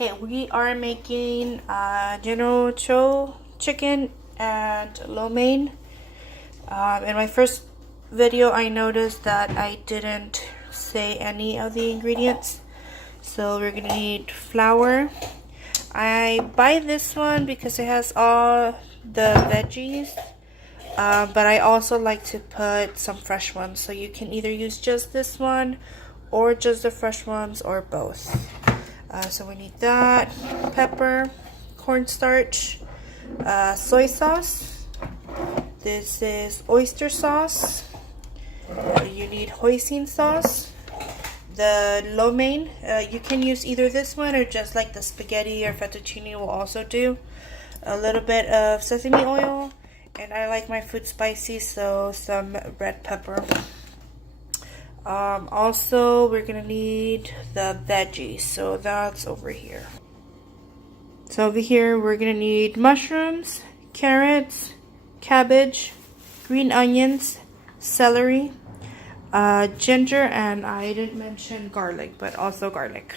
Okay, we are making General Cho chicken and lo mein. In my first video, I noticed that I didn't say any of the ingredients. So we're gonna need flour. I buy this one because it has all the veggies. But I also like to put some fresh ones. So you can either use just this one or just the fresh ones or both. So we need that, pepper, cornstarch, soy sauce. This is oyster sauce. You need hoisin sauce. The lo mein, you can use either this one or just like the spaghetti or fettuccine will also do. A little bit of sesame oil, and I like my food spicy, so some red pepper. Also, we're gonna need the veggies, so that's over here. So over here, we're gonna need mushrooms, carrots, cabbage, green onions, celery, ginger, and I didn't mention garlic, but also garlic.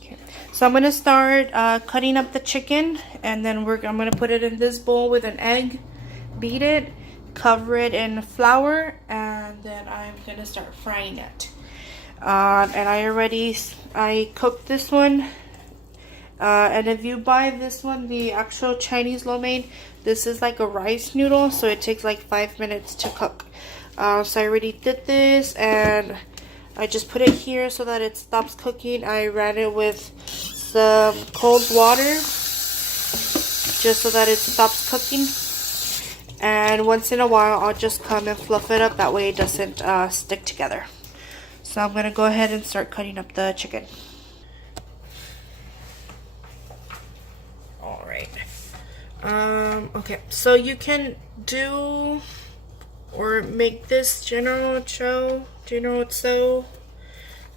Okay, so I'm gonna start cutting up the chicken, and then I'm gonna put it in this bowl with an egg, beat it, cover it in flour, and then I'm gonna start frying it. And I cooked this one. And if you buy this one, the actual Chinese lo mein, this is like a rice noodle, so it takes like 5 minutes to cook. So I already did this, and I just put it here so that it stops cooking. I ran it with some cold water just so that it stops cooking. And once in a while, I'll just come and fluff it up. That way it doesn't stick together. So I'm going to go ahead and start cutting up the chicken. Alright. Okay, so you can do or make this General Tso,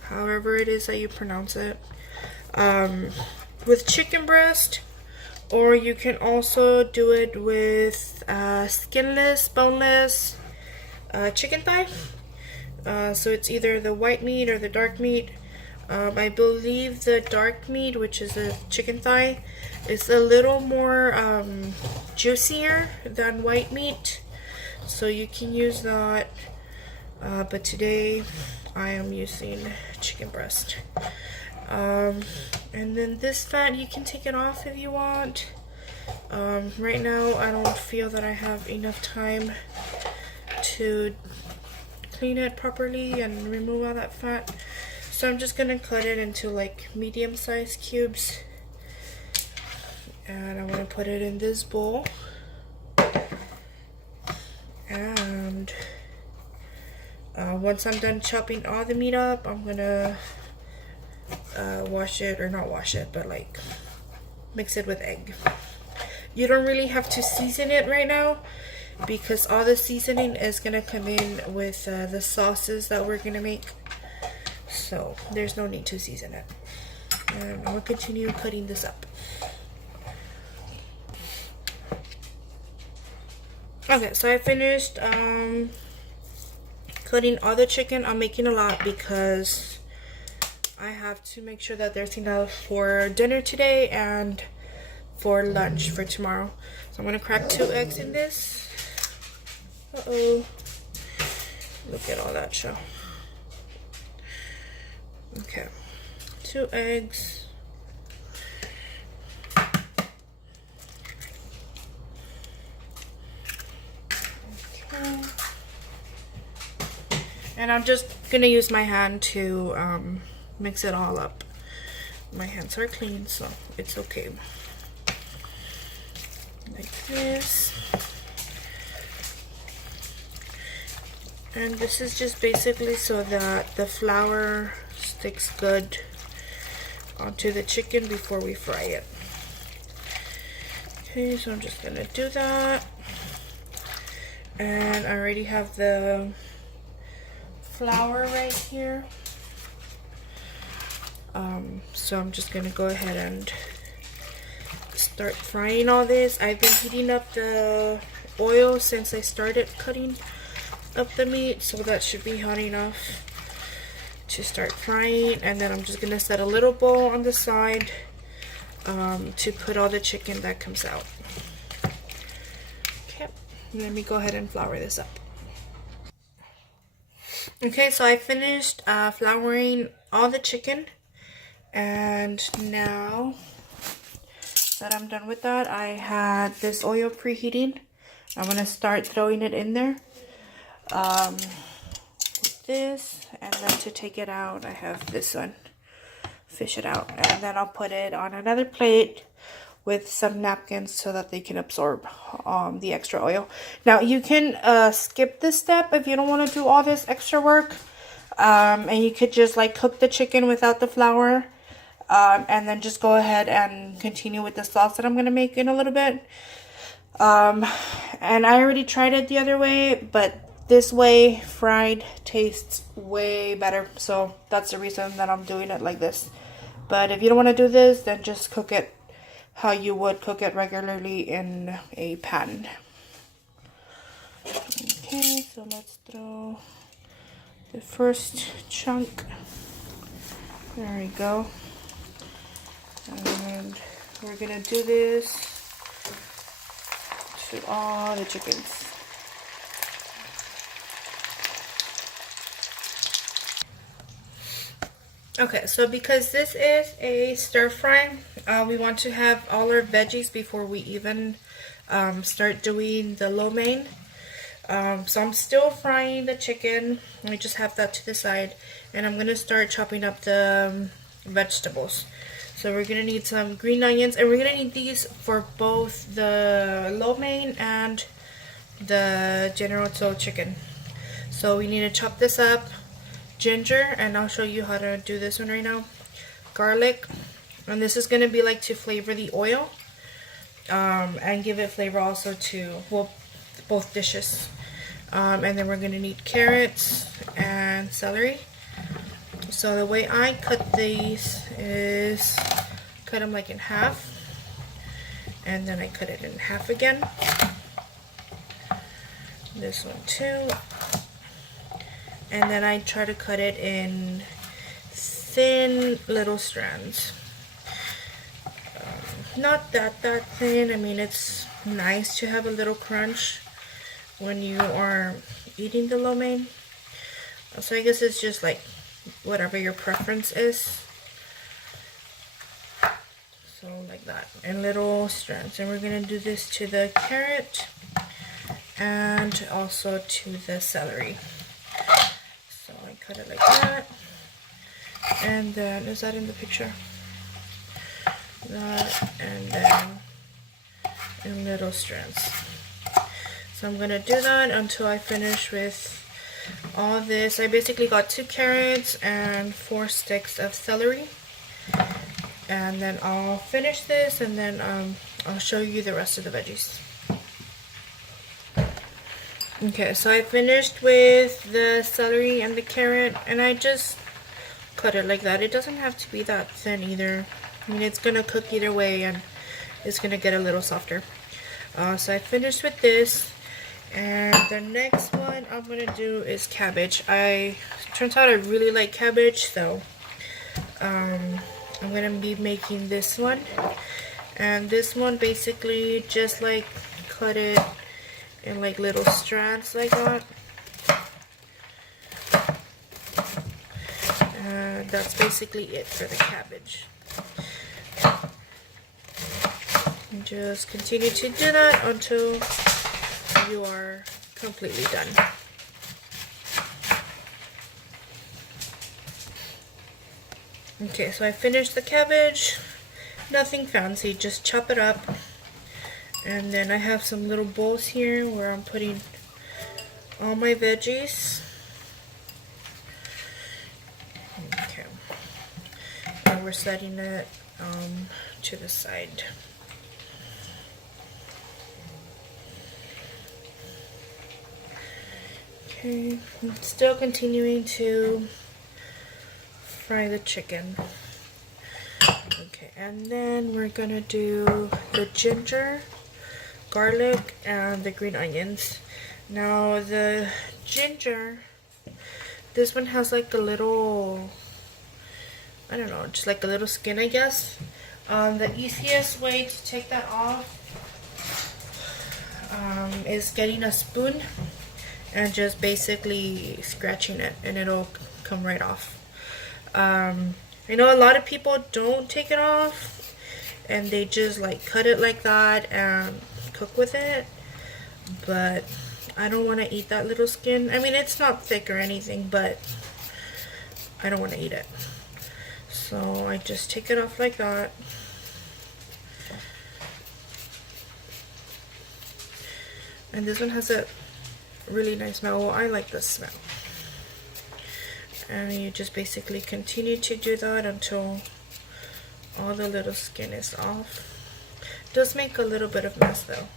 however it is that you pronounce it, with chicken breast. Or you can also do it with skinless, boneless chicken thigh. So it's either the white meat or the dark meat. I believe the dark meat, which is the chicken thigh, is a little more juicier than white meat. So you can use that. But today I am using chicken breast. And then this fat, you can take it off if you want. Right now I don't feel that I have enough time to clean it properly and remove all that fat, so I'm just gonna cut it into like medium-sized cubes, and I'm gonna put it in this bowl. And once I'm done chopping all the meat up, I'm gonna wash it, or not wash it, but like mix it with egg. You don't really have to season it right now because all the seasoning is gonna come in with the sauces that we're gonna make, so there's no need to season it. And I'm gonna continue cutting this up. Okay, so I finished cutting all the chicken. I'm making a lot because I have to make sure that there's enough for dinner today and for lunch for tomorrow. So I'm gonna crack 2 eggs in this. Uh-oh. Look at all that show. Okay. 2 eggs. Okay. And I'm just gonna use my hand to mix it all up. My hands are clean, so it's okay. Like this. And this is just basically so that the flour sticks good onto the chicken before we fry it. Okay, so I'm just gonna do that. And I already have the flour right here. So I'm just gonna go ahead and start frying all this. I've been heating up the oil since I started cutting up the meat, so that should be hot enough to start frying, and then I'm just gonna set a little bowl on the side to put all the chicken that comes out. Okay, let me go ahead and flour this up. Okay, so I finished flouring all the chicken, and now that I'm done with that, I had this oil preheating. I'm gonna start throwing it in there with this, and then to take it out I have this one, fish it out, and then I'll put it on another plate with some napkins so that they can absorb the extra oil. Now you can skip this step if you don't want to do all this extra work, and you could just like cook the chicken without the flour, and then just go ahead and continue with the sauce that I'm gonna make in a little bit. And I already tried it the other way, but this way fried tastes way better, so that's the reason that I'm doing it like this. But if you don't want to do this, then just cook it how you would cook it regularly in a pan. Okay, so let's throw the first chunk. There we go. And we're gonna do this to all the chickens. Okay, so because this is a stir fry, we want to have all our veggies before we even start doing the lo mein. So I'm still frying the chicken. I just have that to the side, and I'm gonna start chopping up the vegetables. So we're gonna need some green onions, and we're gonna need these for both the lo mein and the General Tso chicken. So we need to chop this up. Ginger, and I'll show you how to do this one right now. Garlic, and this is gonna be like to flavor the oil, and give it flavor also to, well, both dishes. And then we're gonna need carrots and celery. So the way I cut these is cut them like in half, and then I cut it in half again. This one too. And then I try to cut it in thin little strands. Not that thin. I mean, it's nice to have a little crunch when you are eating the lo mein. So I guess it's just like whatever your preference is. So like that, in little strands. And we're gonna do this to the carrot and also to the celery. So I cut it like that, and then, is that in the picture? That, and then in little strands. So I'm gonna do that until I finish with all this. I basically got 2 carrots and 4 sticks of celery, and then I'll finish this, and then I'll show you the rest of the veggies. Okay, so I finished with the celery and the carrot, and I just cut it like that. It doesn't have to be that thin either. I mean, it's gonna cook either way, and it's gonna get a little softer. So I finished with this, and the next one I'm gonna do is cabbage. Turns out I really like cabbage, so I'm gonna be making this one. And this one basically just like cut it in like little strands like that. And that's basically it for the cabbage. And just continue to do that until you are completely done. Okay, so I finished the cabbage. Nothing fancy, just chop it up. And then I have some little bowls here where I'm putting all my veggies. Okay. And we're setting it to the side. Okay, I'm still continuing to fry the chicken. Okay, and then we're gonna do the ginger, garlic, and the green onions. Now the ginger, This one has like a little, I don't know, just like a little skin, I guess. The easiest way to take that off is getting a spoon and just basically scratching it, and it'll come right off. I know a lot of people don't take it off and they just like cut it like that and cook with it, but I don't want to eat that little skin. I mean, it's not thick or anything, but I don't want to eat it. So I just take it off like that. And this one has a really nice smell. Well, I like the smell. And you just basically continue to do that until all the little skin is off. It does make a little bit of mess though,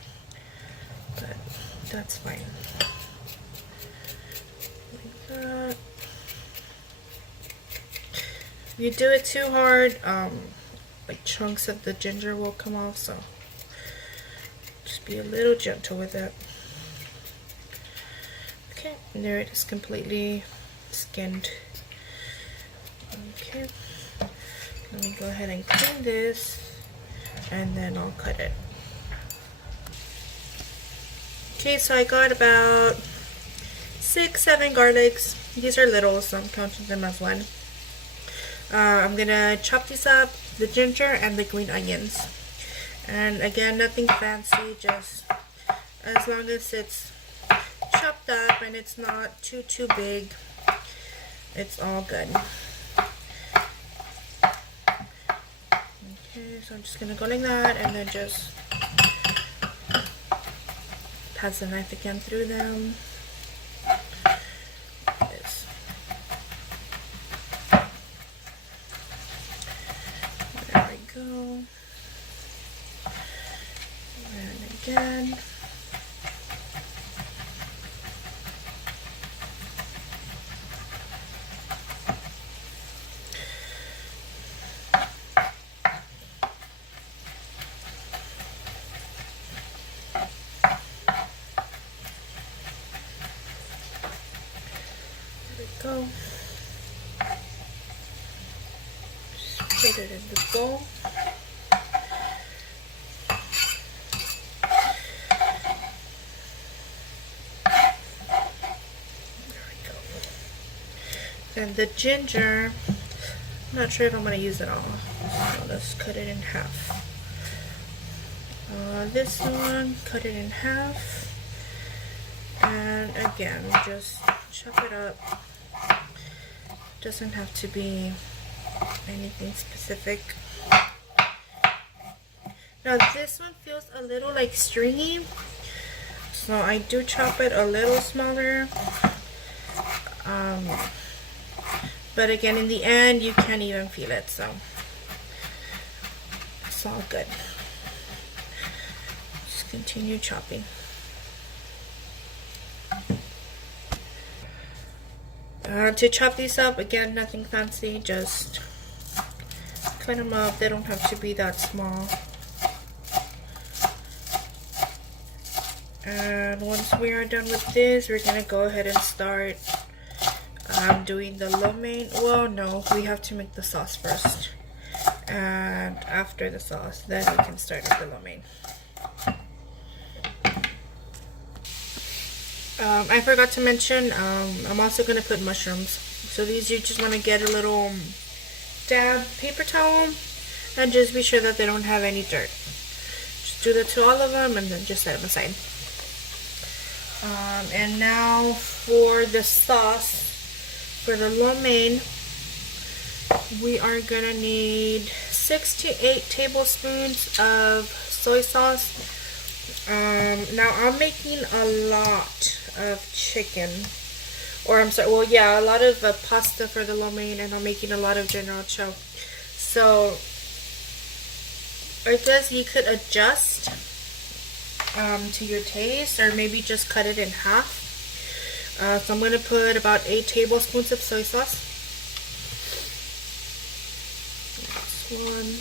but that's fine. Like that. If you do it too hard, like chunks of the ginger will come off, so just be a little gentle with it. Okay, and there it is, completely skinned. Okay, let me go ahead and clean this and then I'll cut it. Okay, so I got about 6-7 garlics. These are little, so I'm counting them as one. I'm gonna chop these up, the ginger and the green onions. And again, nothing fancy, just as long as it's chopped up and it's not too big, it's all good. Okay, so I'm just gonna go like that and then just pass the knife again through them. Yes. There we go. And again. Go. Just put it in the bowl. There we go. Then the ginger, I'm not sure if I'm going to use it all, so let's cut it in half. This one, cut it in half, and again, just chop it up. Doesn't have to be anything specific. Now this one feels a little like stringy, so I do chop it a little smaller. But again, in the end, you can't even feel it, so it's all good. Just continue chopping. To chop these up, again, nothing fancy, just cut them up. They don't have to be that small. And once we are done with this, we're gonna go ahead and start doing the lo mein. Well, no, we have to make the sauce first, and after the sauce, then we can start with the lo mein. I forgot to mention, I'm also going to put mushrooms. So these, you just want to get a little dab paper towel and just be sure that they don't have any dirt. Just do that to all of them and then just set them aside. And now for the sauce, for the lo mein, we are going to need 6 to 8 tablespoons of soy sauce. Now I'm making a lot of chicken, or I'm sorry, well, yeah, a lot of pasta for the lo mein, and I'm making a lot of General Tso. So I guess you could adjust to your taste, or maybe just cut it in half. So I'm going to put about 8 tablespoons of soy sauce. That's one.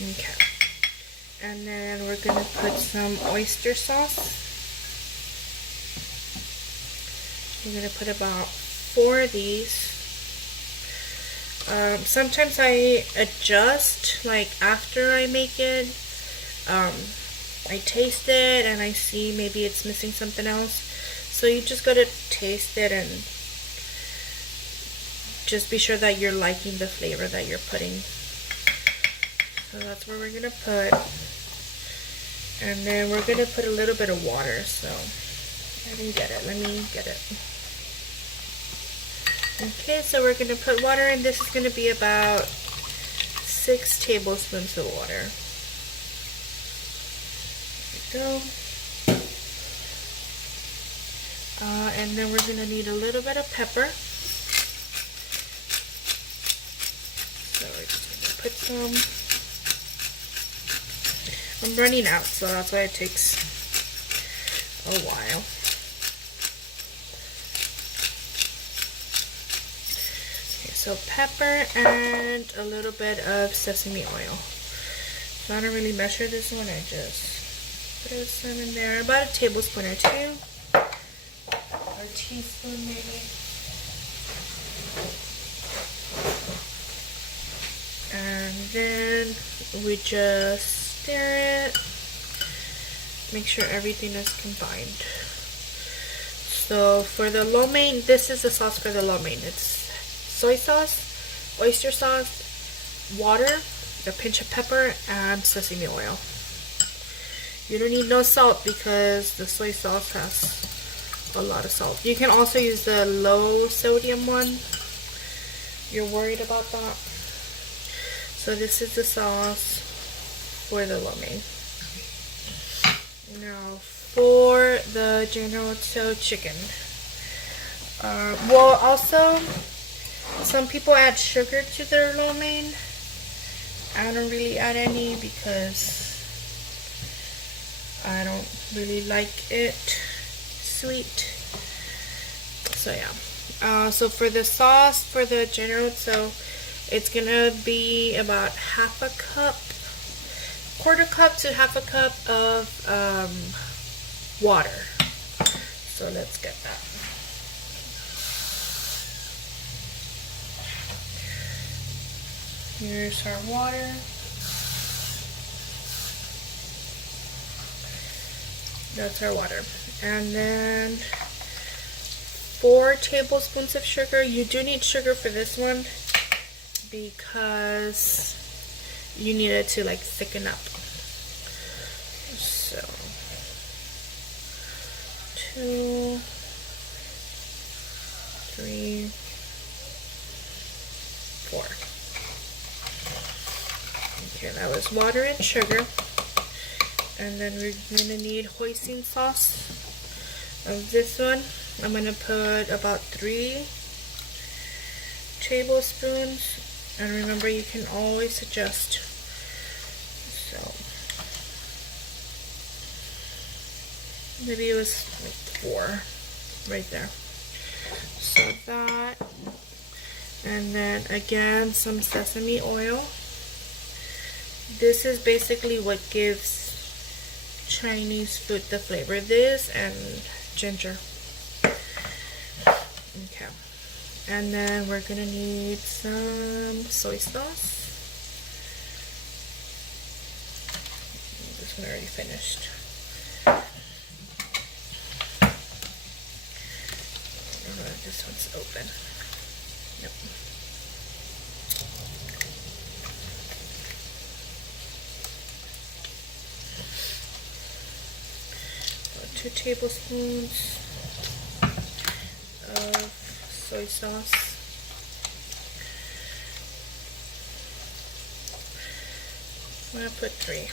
Okay. And then we're gonna put some oyster sauce. I'm gonna put about 4 of these. Sometimes I adjust, like after I make it. I taste it and I see maybe it's missing something else. So you just gotta taste it and just be sure that you're liking the flavor that you're putting. So that's where we're gonna put. And then we're gonna put a little bit of water. So I didn't get it. Let me get it. Okay, so we're gonna put water, and this is gonna be about 6 tablespoons of water. There we go. And then we're gonna need a little bit of pepper. So we're just gonna put some. I'm running out, so that's why it takes a while. Okay, so pepper and a little bit of sesame oil. So I don't really measure this one, I just throw some in there, about a tablespoon or 2, or a teaspoon maybe. And then we just stir it, make sure everything is combined. So for the lo mein, this is the sauce for the lo mein. It's soy sauce, oyster sauce, water, a pinch of pepper, and sesame oil. You don't need no salt because the soy sauce has a lot of salt. You can also use the low sodium one. You're worried about that. So this is the sauce for the lo mein. Now for the General Tso chicken. Well, also some people add sugar to their lo mein. I don't really add any because I don't really like it sweet. So yeah. So for the sauce for the General Tso, it's gonna be about half a cup, quarter cup to half a cup of water. So let's get that. Here's our water. That's our water. And then 4 tablespoons of sugar. You do need sugar for this one because you need it to like thicken up. So 2, 3, 4. Okay, that was water and sugar. And then we're gonna need hoisin sauce of this one. I'm gonna put about 3 tablespoons. And remember, you can always adjust. So maybe it was like 4 right there. So that, and then again some sesame oil. This is basically what gives Chinese food the flavor. This and ginger. Okay. And then we're gonna need some soy sauce. This one already finished. This one's open. Yep. 2 tablespoons of soy sauce. I'm going to put 3.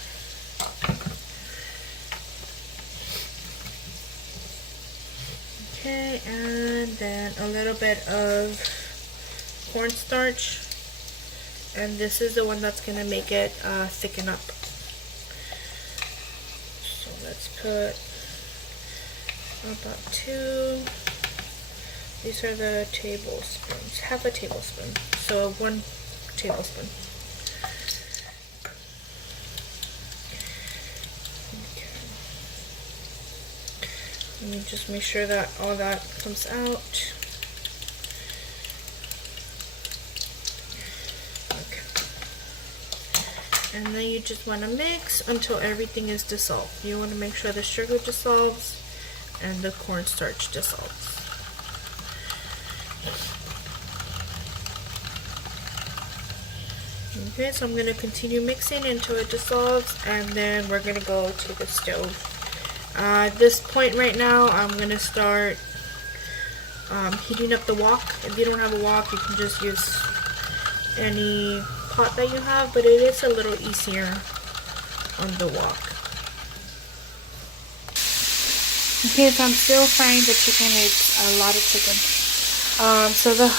Okay, and then a little bit of cornstarch. And this is the one that's going to make it thicken up. So let's put about 2. These are the tablespoons, half a tablespoon. So 1 tablespoon. Let me just make sure that all that comes out. Okay. And then you just want to mix until everything is dissolved. You want to make sure the sugar dissolves and the cornstarch dissolves. Okay, so I'm going to continue mixing until it dissolves, and then we're going to go to the stove. At this point right now, I'm going to start heating up the wok. If you don't have a wok, you can just use any pot that you have, but it is a little easier on the wok. Okay, so I'm still frying the chicken. It's a lot of chicken. So the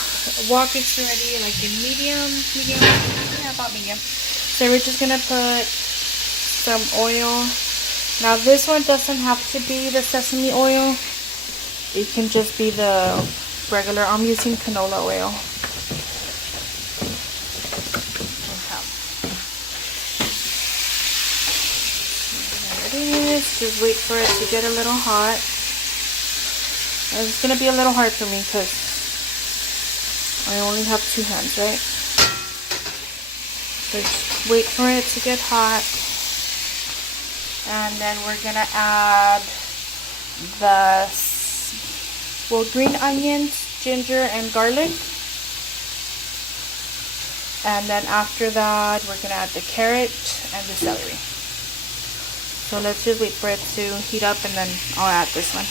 wok is ready, like in medium, yeah, about medium. So we're just gonna put some oil. Now this one doesn't have to be the sesame oil. It can just be the regular. I'm using canola oil. There it is. Just wait for it to get a little hot. And it's gonna be a little hard for me because I only have 2 hands, right? So just wait for it to get hot. And then we're gonna add the green onions, ginger, and garlic. And then after that, we're gonna add the carrot and the celery. So let's just wait for it to heat up, and then I'll add this one.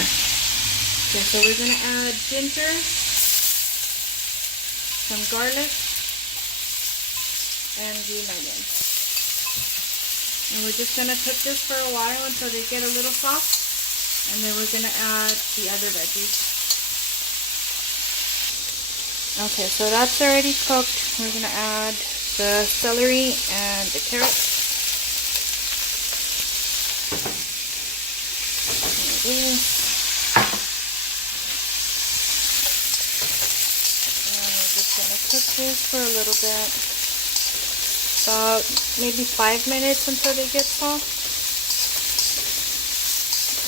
Okay, so we're gonna add ginger, some garlic, and green onions. And we're just gonna cook this for a while until they get a little soft, and then we're gonna add the other veggies. Okay, so that's already cooked. We're gonna add the celery and the carrot. There it is. And we're just gonna cook this for a little bit. About maybe 5 minutes until they get soft.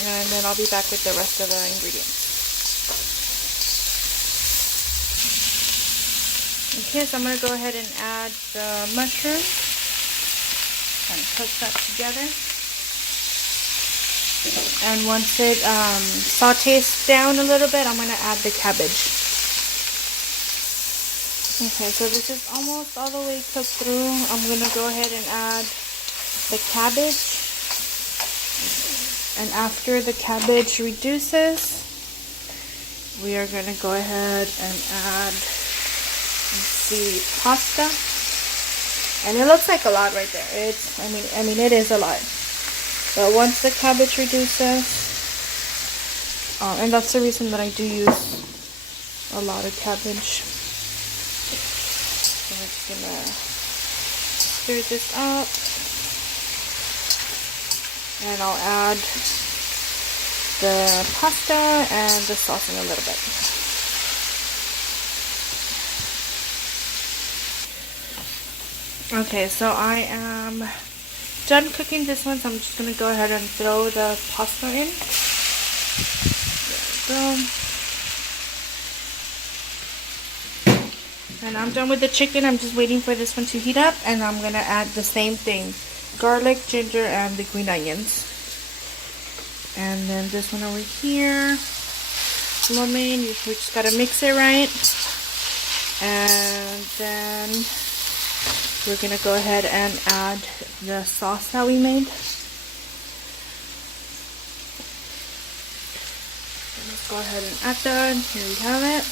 And then I'll be back with the rest of the ingredients. Okay, so I'm going to go ahead and add the mushrooms and cook that together. And once it sautés down a little bit, I'm going to add the cabbage. Okay, so this is almost all the way cooked through. I'm going to go ahead and add the cabbage. And after the cabbage reduces, we are going to go ahead and add the pasta. And it looks like a lot right there. I mean it is a lot. But once the cabbage reduces, and that's the reason that I do use a lot of cabbage. So we're just gonna stir this up, and I'll add the pasta and the sauce in a little bit. Okay, so I am done cooking this one, so I'm just gonna go ahead and throw the pasta in. There we go. And I'm done with the chicken. I'm just waiting for this one to heat up, and I'm gonna add the same thing: garlic, ginger, and the green onions. And then this one over here, lo mein, we just gotta mix it right. And then we're gonna go ahead and add the sauce that we made. Let's go ahead and add that. Here we have it.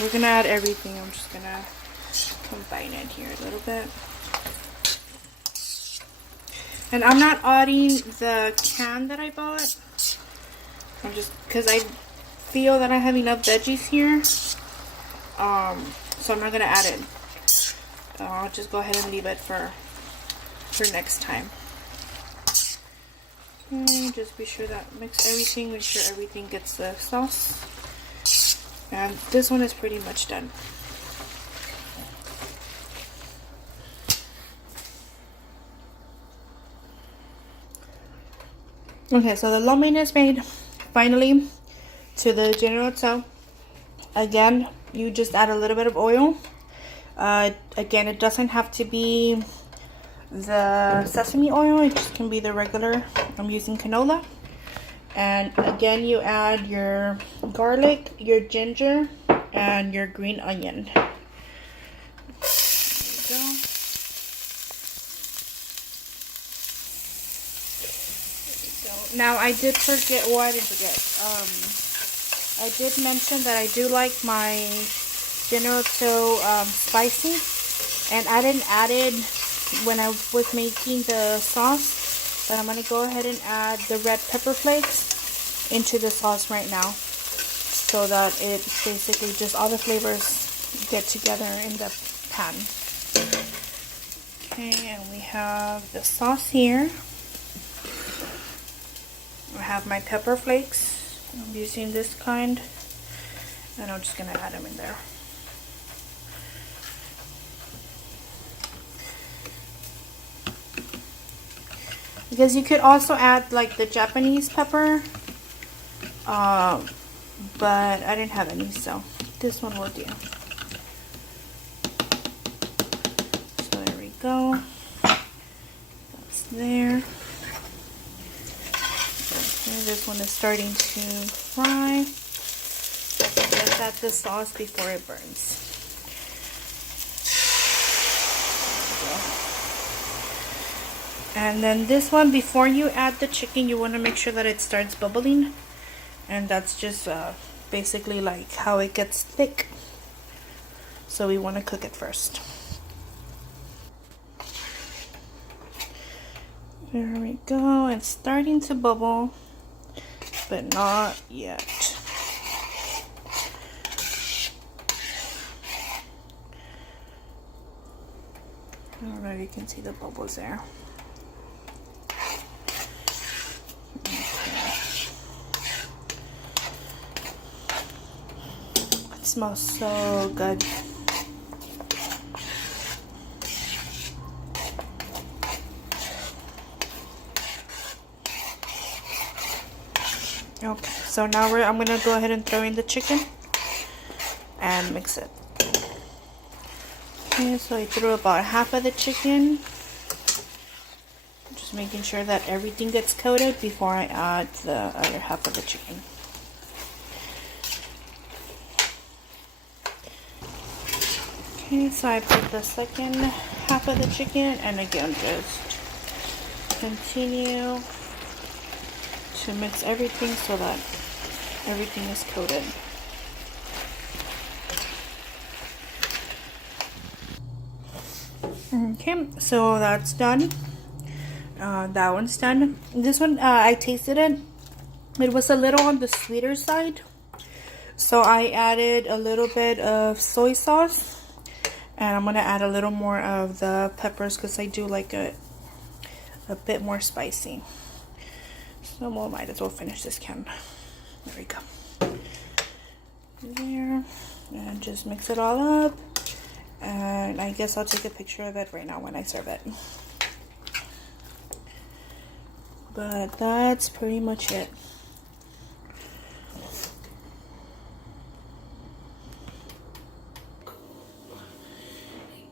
We're gonna add everything. I'm just gonna combine it here a little bit. And I'm not adding the can that I bought. I'm just, because I feel that I have enough veggies here. So I'm not gonna add it. I'll just go ahead and leave it for next time. And just be sure that mix everything, make sure everything gets the sauce. And this one is pretty much done. Okay, so the lo mein is made finally to the General Tso. Again, you just add a little bit of oil. Again, it doesn't have to be the sesame oil, it just can be the regular. I'm using canola. And again, you add your garlic, your ginger, and your green onion. There you go. Now, I did forget, well, I didn't forget. I did mention that I do like my General Tso spicy, and I didn't add it when I was making the sauce, but I'm going to go ahead and add the red pepper flakes into the sauce right now, so that it basically just all the flavors get together in the pan. Okay, and we have the sauce here. I have my pepper flakes. I'm using this kind, and I'm just going to add them in there. Because you could also add like the Japanese pepper, but I didn't have any, so this one will do. So there we go. That's there. Okay, this one is starting to fry. Let's add the sauce before it burns. And then this one, before you add the chicken, you want to make sure that it starts bubbling. And that's just basically like how it gets thick. So we want to cook it first. There we go. It's starting to bubble, but not yet. I don't know if you can see the bubbles there. It smells so good. Okay, so now I'm gonna go ahead and throw in the chicken and mix it. Okay, so I threw about half of the chicken. Just making sure that everything gets coated before I add the other half of the chicken. Okay, so I put the second half of the chicken, and again, just continue to mix everything so that everything is coated. Okay, so that's done. That one's done. This one, I tasted it. It was a little on the sweeter side, so I added a little bit of soy sauce, and I'm gonna add a little more of the peppers because I do like it a bit more spicy. So we might as well finish this can. There we go. There, and just mix it all up. And I guess I'll take a picture of it right now when I serve it. But that's pretty much it.